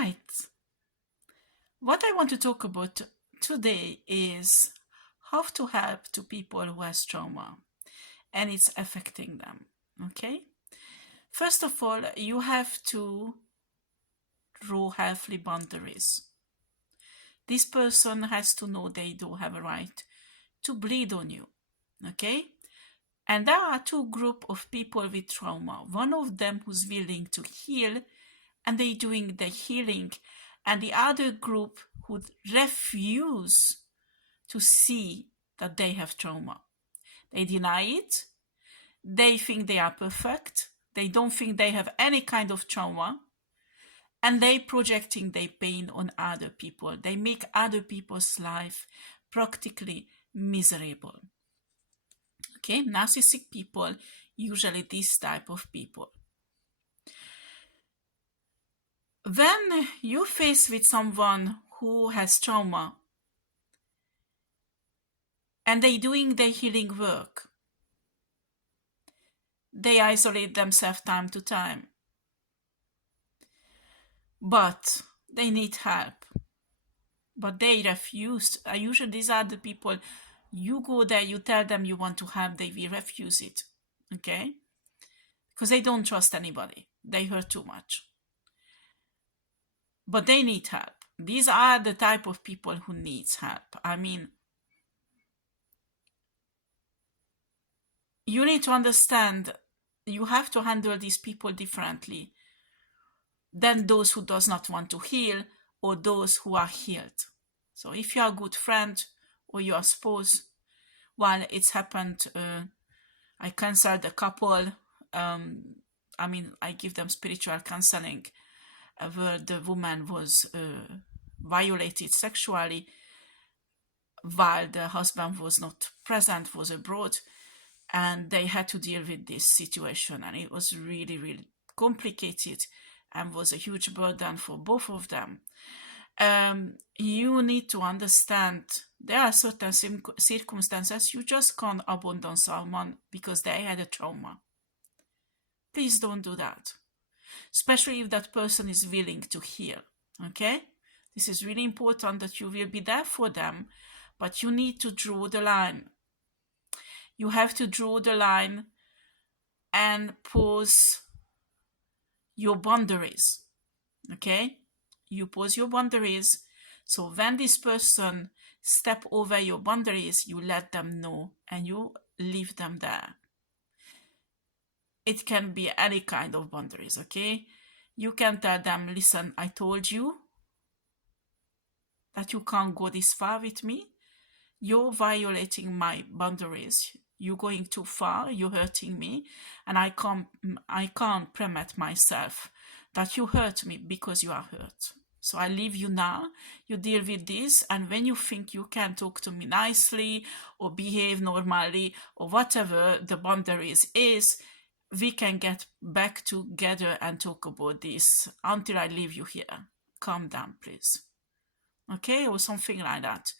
Right. What I want to talk about today is how to help to people who has trauma and it's affecting them. Okay? First of all, you have to draw healthy boundaries. This person has to know they do have a right to bleed on you. Okay? And there are two groups of people with trauma. One of them who's willing to heal and they doing the healing, and the other group who refuse to see that they have trauma. They deny it. They think they are perfect. They don't think they have any kind of trauma. And they projecting their pain on other people. They make other people's life practically miserable. Okay, narcissistic people, usually this type of people. When you face with someone who has trauma and they doing their healing work, they isolate themselves time to time. But they need help. But they refuse. Usually these are the people, you go there, you tell them you want to help, they will refuse it. Okay? Because they don't trust anybody. They hurt too much. But they need help. These are the type of people who needs help. I mean, you need to understand you have to handle these people differently than those who does not want to heal or those who are healed. So if you are a good friend or you are spouse, well, it's happened, I counseled a couple, I give them spiritual counseling where the woman was violated sexually while the husband was not present, was abroad, and they had to deal with this situation, and it was really, really complicated and was a huge burden for both of them. You need to understand there are certain circumstances you just can't abandon someone because they had a trauma. Please don't do that, especially if that person is willing to heal. Okay, this is really important that you will be there for them, but you need to draw the line. You have to draw the line and pose your boundaries. Okay, you pose your boundaries. So when this person step over your boundaries, you let them know and you leave them there. It can be any kind of boundaries, okay? You can tell them, listen, I told you that you can't go this far with me. You're violating my boundaries. You're going too far. You're hurting me. And I can't permit myself that you hurt me because you are hurt. So I leave you now. You deal with this. And when you think you can talk to me nicely or behave normally or whatever the boundaries is, we can get back together and talk about this until I leave you here. Calm down, please. Okay, or something like that.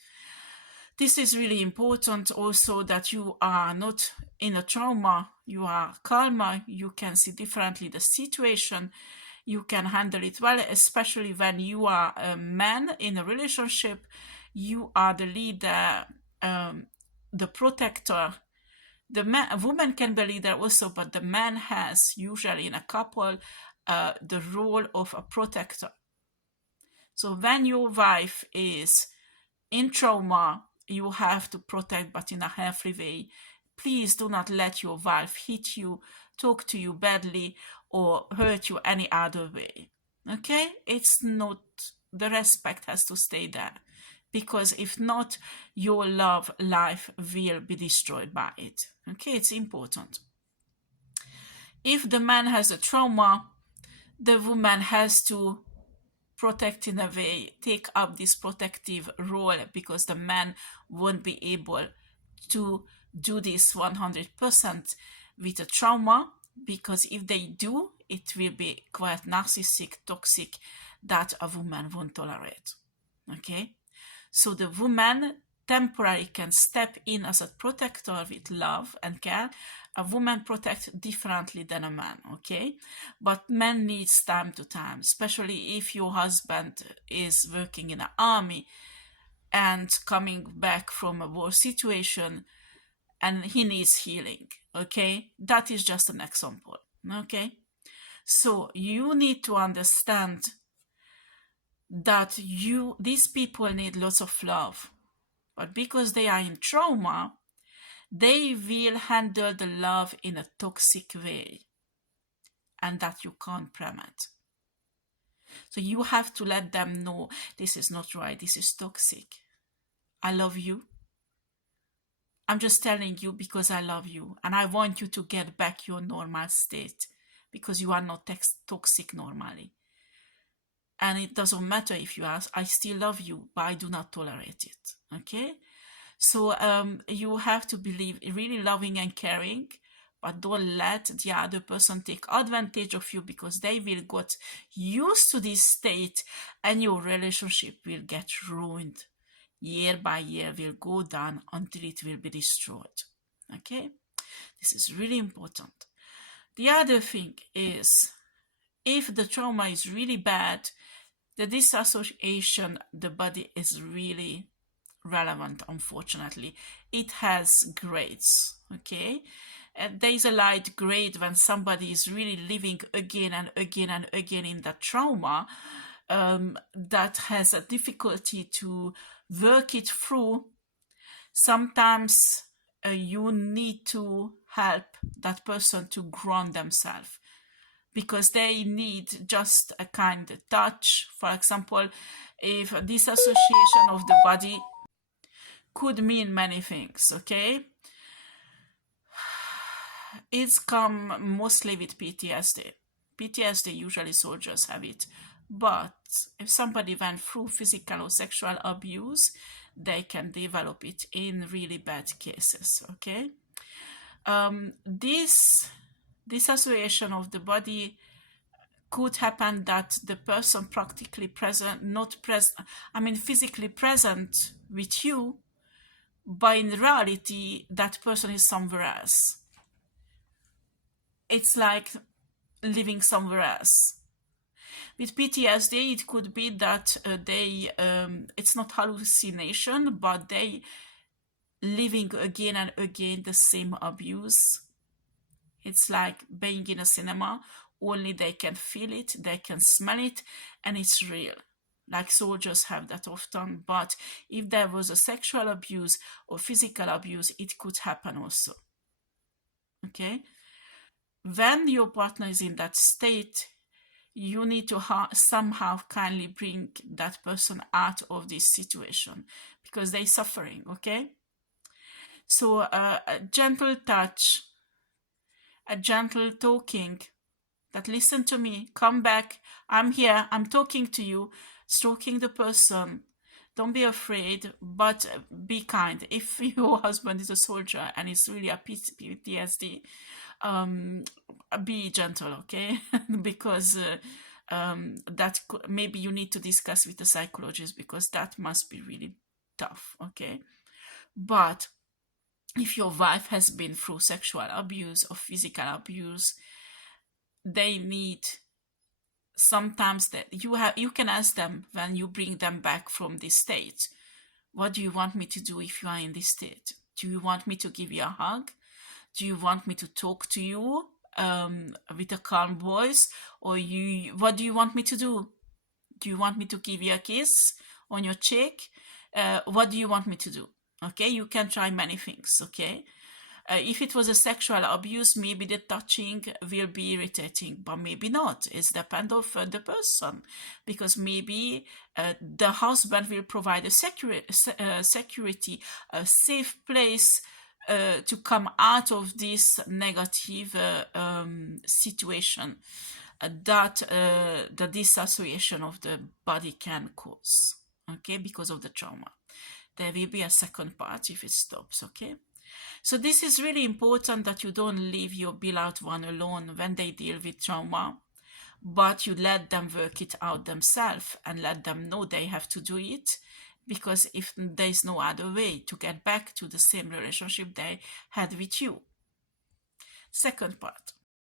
This is really important also that you are not in a trauma, you are calmer, you can see differently the situation, you can handle it well, especially when you are a man in a relationship, you are the leader, the protector. A woman can be a leader also, but the man has usually in a couple the role of a protector. So when your wife is in trauma, you have to protect, but in a healthy way. Please do not let your wife hit you, talk to you badly, or hurt you any other way. Okay? It's not, the respect has to stay there. Because if not, your love life will be destroyed by it. Okay? It's important. If the man has a trauma, the woman has to protect in a way, take up this protective role, because the man won't be able to do this 100% with a trauma, because if they do, it will be quite narcissistic, toxic, that a woman won't tolerate. Okay? So the woman temporarily can step in as a protector with love and care. A woman protects differently than a man, okay? But men needs time to time, especially if your husband is working in the army and coming back from a war situation and he needs healing, okay? That is just an example, okay? So you need to understand that these people need lots of love, but because they are in trauma, they will handle the love in a toxic way, and that you can't permit. So you have to let them know this is not right, this is toxic. I love you. I'm just telling you because I love you and I want you to get back your normal state because you are not toxic normally. And it doesn't matter if you ask, I still love you, but I do not tolerate it. Okay? So you have to believe really loving and caring, but don't let the other person take advantage of you because they will get used to this state and your relationship will get ruined. Year by year will go down until it will be destroyed. Okay? This is really important. The other thing is, if the trauma is really bad, the disassociation, the body is really relevant, unfortunately. It has grades, okay? And there is a light grade when somebody is really living again and again and again in that trauma, that has a difficulty to work it through. Sometimes you need to help that person to ground themselves because they need just a kind of touch. For example, if a disassociation of the body could mean many things, okay? It's come mostly with PTSD. PTSD, usually soldiers have it. But if somebody went through physical or sexual abuse, they can develop it in really bad cases, okay? This disassociation of the body could happen that the person practically present, not present, I mean physically present with you, but in reality, that person is somewhere else. It's like living somewhere else. With PTSD, it could be that it's not hallucination, but they living again and again the same abuse. It's like being in a cinema, only they can feel it, they can smell it, and it's real. Like soldiers have that often, but if there was a sexual abuse or physical abuse, it could happen also. Okay? When your partner is in that state, you need to somehow kindly bring that person out of this situation because they're suffering, okay? So a gentle touch, a gentle talking, that listen to me, come back, I'm here, I'm talking to you, stroking the person. Don't be afraid, but be kind. If your husband is a soldier and it's really a PTSD, be gentle, okay? Because that maybe you need to discuss with the psychologist because that must be really tough, okay? But if your wife has been through sexual abuse or physical abuse, they need sometimes that you can ask them when you bring them back from this state, what do you want me to do if you are in this state? Do you want me to give you a hug? Do you want me to talk to you with a calm voice? Or what do you want me to do? Do you want me to give you a kiss on your cheek? What do you want me to do? Okay, you can try many things, okay? If it was a sexual abuse, maybe the touching will be irritating, but maybe not. It's depend of the person, because maybe the husband will provide a security, a safe place to come out of this negative situation that the disassociation of the body can cause, okay, because of the trauma. There will be a second part if it stops, okay? So this is really important that you don't leave your beloved one alone when they deal with trauma, but you let them work it out themselves and let them know they have to do it. because if there is no other way to get back to the same relationship they had with you. Second part,